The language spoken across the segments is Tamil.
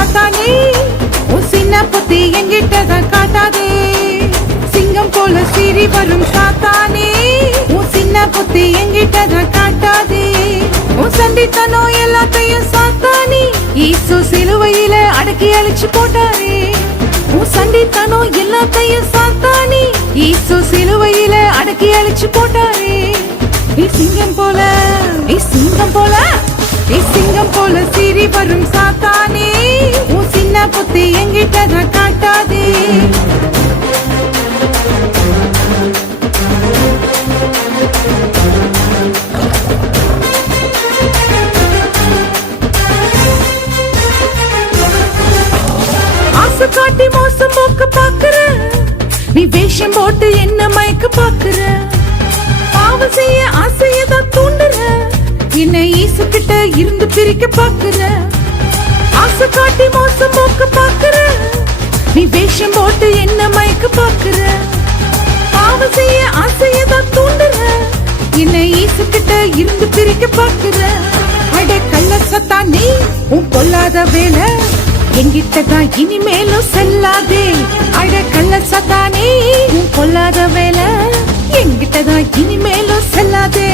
சாத்தானே உன் சின்ன புத்தி எங்கிட்டதான் காட்டாதே சிங்கம் போல சீறி வரும் சாத்தானே உன் சின்ன புத்தி எங்கிட்டதான் காட்டாதே உன் சண்டித்தனம் எல்லாத்தையும் சாத்தானே ஈசு சிலுவையில அடக்கி அழிச்சு போட்டாரே உன் சண்டித்தனம் எல்லாத்தையும் சாத்தானே ஈசு சிலுவையில அடக்கி அழிச்சு போட்டாரே சிங்கம் போல சிங்கம் போல சிங்கம் போல சீறி வரும் சாத்தானே உன் சின்ன புத்தி எங்கிட்டதான் காட்டாதே ஆசை காட்டி மோசம் போக்க பாக்குற நீ வேஷம் போட்டு என்ன மயக்க பாக்குற பாவம் செய்ய ஆசையதான் தூண்டுற என்னை ஈசு கிட்ட இருந்து பிரிக்க பாக்குற ஆசை காட்டி மோசம் போக்க பாக்குற நீ வேஷம் போட்டு என்ன மயக்க பாக்குற பாவம் செய்ய ஆசையதான் தூண்டுற என்னை ஈசு கிட்ட இருந்து பிரிக்க பாக்குற அட கள்ள சத்தானே உன் பொல்லாத வேலை எங்கிட்டதான் இனிமேலும் செல்லாதே அட கள்ள சத்தானே உன் பொல்லாத வேலை எங்கிட்டதான் இனிமேலும் செல்லாதே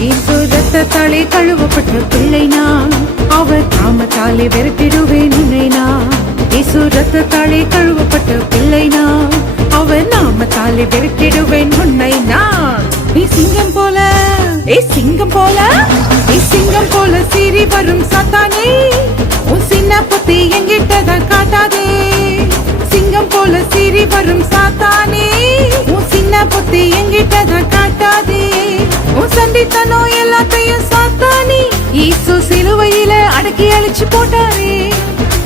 இயேசு ரத்தத்தாலே கழுவப்பட்ட பிள்ளை நான் அவர் நாமத்தாலே விரட்டிடுவேன் உன்னை நான் இயேசு ரத்தத்தாலே கழுவப்பட்ட பிள்ளை நான் அவர் நாமத்தாலே விரட்டிடுவேன் உன்னை நான் நீ சிங்கம் போல சிங்கம் போல சிங்கம் போல சீறி வரும் சாத்தானே உன் சின்ன புத்தி எங்கிட்டதான் காட்டாதே சிங்கம் போல சீறி வரும் சாத்தானே உன் சின்ன புத்தி எங்கிட்டதான் காட்டாதே உன் சண்டித்தனம் எல்லாத்தையும் சாத்தானே ஈசு சிலுவையில அடக்கி அழிச்சு போட்டாரே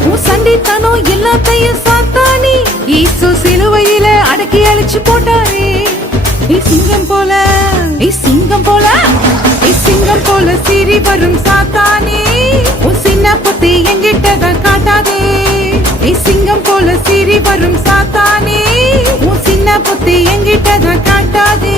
உன் சண்டித்தனம் எல்லாத்தையும் சாத்தானே ஈசு சிலுவையில அடக்கி அழிச்சு போட்டாரே சிங்கம் போல சிங்கம் போல சிங்கம் போல சீறி வரும் சாத்தானே உன் சின்ன புத்தி எங்கிட்டதான் காட்டாதே சிங்கம் போல சீறி வரும் சாத்தானே உன் சின்ன புத்தி எங்கிட்டதான் காட்டாதே